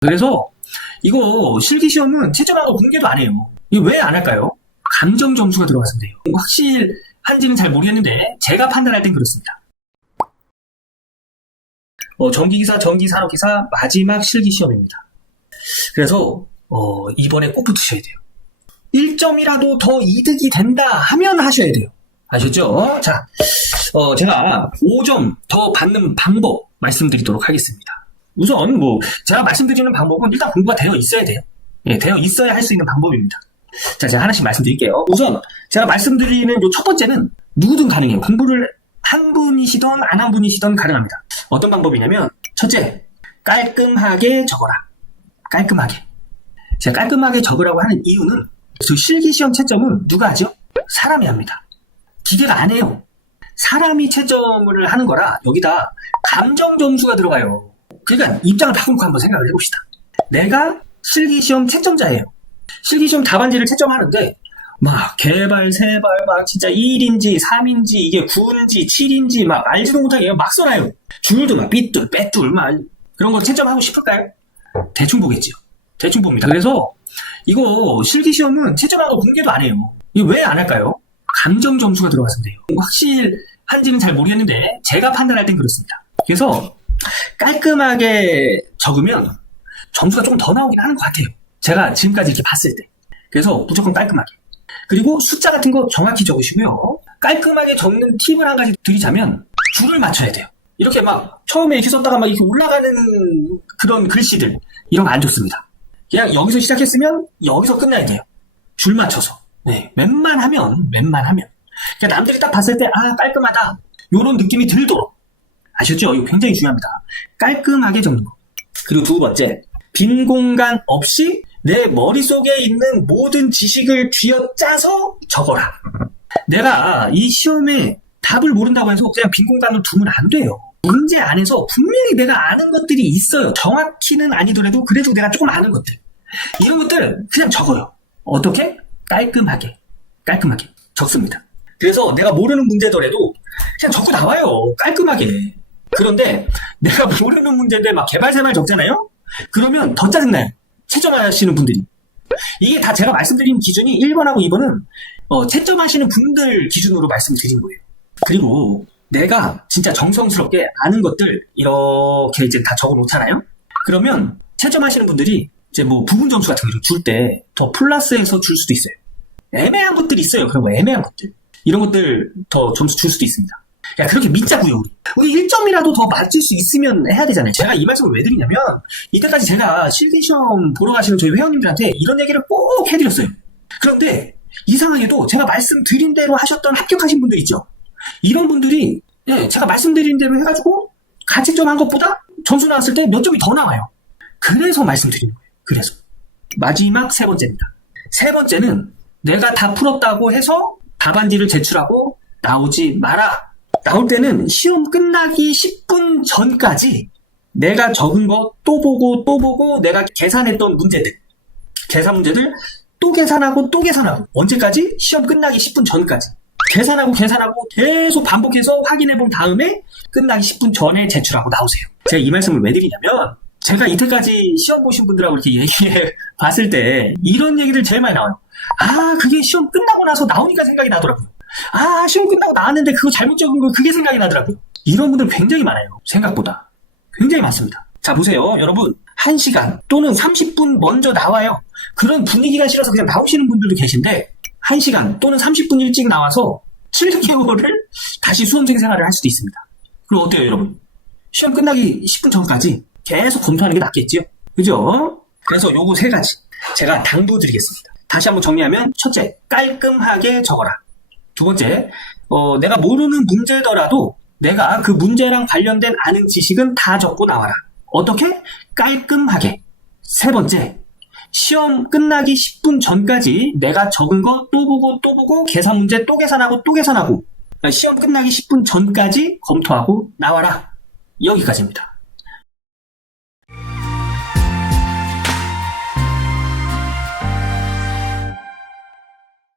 그래서 이거 실기시험은 채점하고 공개도 안 해요. 이거 왜 안 할까요? 감정 점수가 들어가서 돼요. 확실한지는 잘 모르겠는데 제가 판단할 땐 그렇습니다. 어, 전기기사, 전기산업기사 마지막 실기시험입니다. 그래서 어, 이번에 꼭 붙으셔야 돼요. 1점이라도 더 이득이 된다 하면 하셔야 돼요. 아셨죠? 자, 어, 제가 5점 더 받는 방법 말씀드리도록 하겠습니다. 우선 뭐 제가 말씀드리는 방법은 일단 공부가 되어 있어야 돼요. 예, 되어 있어야 할 수 있는 방법입니다. 자, 제가 하나씩 말씀드릴게요. 우선 제가 말씀드리는 요첫 번째는 누구든 가능해요. 공부를 한 분이시든 안한 분이시든 가능합니다. 어떤 방법이냐면 첫째, 깔끔하게 적어라. 깔끔하게. 제가 깔끔하게 적으라고 하는 이유는 저 실기 시험 채점은 누가 하죠? 사람이 합니다. 기계가 안 해요. 사람이 채점을 하는 거라 여기다 감정 점수가 들어가요. 그러니까 입장을 바꾸고 한번 생각을 해봅시다. 내가 실기시험 채점자예요. 실기시험 답안지를 채점하는데 막 개발, 세발, 막 진짜 1인지 3인지 이게 9인지 7인지 막 알지도 못하게 막 써놔요. 줄도 막 삐뚤, 빼뚤 막 그런 거 채점하고 싶을까요? 대충 보겠지요. 대충 봅니다. 그래서 이거 실기시험은 채점하고 공개도 안 해요. 이거 왜 안 할까요? 감정 점수가 들어가서 돼요. 확실한지는 잘 모르겠는데 제가 판단할 땐 그렇습니다. 그래서 깔끔하게 적으면 점수가 조금 더 나오긴 하는 것 같아요. 제가 지금까지 이렇게 봤을 때. 그래서 무조건 깔끔하게. 그리고 숫자 같은 거 정확히 적으시고요. 깔끔하게 적는 팁을 한 가지 드리자면 줄을 맞춰야 돼요. 이렇게 막 처음에 이렇게 썼다가 막 이렇게 올라가는 그런 글씨들 이런 거 안 좋습니다. 그냥 여기서 시작했으면 여기서 끝나야 돼요. 줄 맞춰서. 네, 웬만하면 웬만하면. 그냥 남들이 딱 봤을 때 아 깔끔하다 이런 느낌이 들도록 아셨죠? 이거 굉장히 중요합니다. 깔끔하게 적는 거. 그리고 두 번째, 빈 공간 없이 내 머릿속에 있는 모든 지식을 쥐어짜서 적어라. 내가 이 시험에 답을 모른다고 해서 그냥 빈 공간을 두면 안 돼요. 문제 안에서 분명히 내가 아는 것들이 있어요. 정확히는 아니더라도 그래도 내가 조금 아는 것들. 이런 것들 그냥 적어요. 어떻게? 깔끔하게. 깔끔하게. 적습니다. 그래서 내가 모르는 문제더라도 그냥 적고 나와요. 깔끔하게. 그런데 내가 모르는 문제인데 막 개발생활 적잖아요? 그러면 더 짜증나요. 채점하시는 분들이. 이게 다 제가 말씀드린 기준이 1번하고 2번은 어, 채점하시는 분들 기준으로 말씀드린 거예요. 그리고 내가 진짜 정성스럽게 아는 것들 이렇게 이제 다 적어 놓잖아요? 그러면 채점하시는 분들이 이제 뭐 부분 점수 같은 거 줄 때 더 플러스해서 줄 수도 있어요. 애매한 것들이 있어요. 거 애매한 것들. 이런 것들 더 점수 줄 수도 있습니다. 야, 그렇게 믿자고요, 우리. 우리 1점이라도 더 맞을 수 있으면 해야 되잖아요. 제가 이 말씀을 왜 드리냐면, 이때까지 제가 실기 시험 보러 가시는 저희 회원님들한테 이런 얘기를 꼭 해드렸어요. 그런데, 이상하게도 제가 말씀드린 대로 하셨던 합격하신 분들 있죠? 이런 분들이, 예, 제가 말씀드린 대로 해가지고, 가채점 한 것보다 점수 나왔을 때 몇 점이 더 나와요. 그래서 말씀드리는 거예요. 그래서. 마지막 세 번째입니다. 세 번째는, 내가 다 풀었다고 해서 답안지를 제출하고 나오지 마라. 나올 때는 시험 끝나기 10분 전까지 내가 적은 거 또 보고 또 보고 내가 계산했던 문제들, 계산 문제들 또 계산하고 또 계산하고 언제까지? 시험 끝나기 10분 전까지. 계산하고 계산하고 계속 반복해서 확인해 본 다음에 끝나기 10분 전에 제출하고 나오세요. 제가 이 말씀을 왜 드리냐면 제가 이때까지 시험 보신 분들하고 이렇게 얘기해 봤을 때 이런 얘기들 제일 많이 나와요. 아, 그게 시험 끝나고 나서 나오니까 생각이 나더라고요. 아, 시험 끝나고 나왔는데 그거 잘못 적은 거 그게 생각이 나더라고요. 이런 분들 굉장히 많아요. 생각보다. 굉장히 많습니다. 자, 보세요. 여러분. 1시간 또는 30분 먼저 나와요. 그런 분위기가 싫어서 그냥 나오시는 분들도 계신데 1시간 또는 30분 일찍 나와서 7개월을 다시 수험생 생활을 할 수도 있습니다. 그럼 어때요, 여러분? 시험 끝나기 10분 전까지 계속 검토하는 게 낫겠지요? 그죠? 그래서 요거 세 가지 제가 당부 드리겠습니다. 다시 한번 정리하면 첫째, 깔끔하게 적어라. 두 번째, 어, 내가 모르는 문제더라도 내가 그 문제랑 관련된 아는 지식은 다 적고 나와라. 어떻게? 깔끔하게. 세 번째, 시험 끝나기 10분 전까지 내가 적은 거 또 보고 또 보고 계산 문제 또 계산하고 또 계산하고 시험 끝나기 10분 전까지 검토하고 나와라. 여기까지입니다.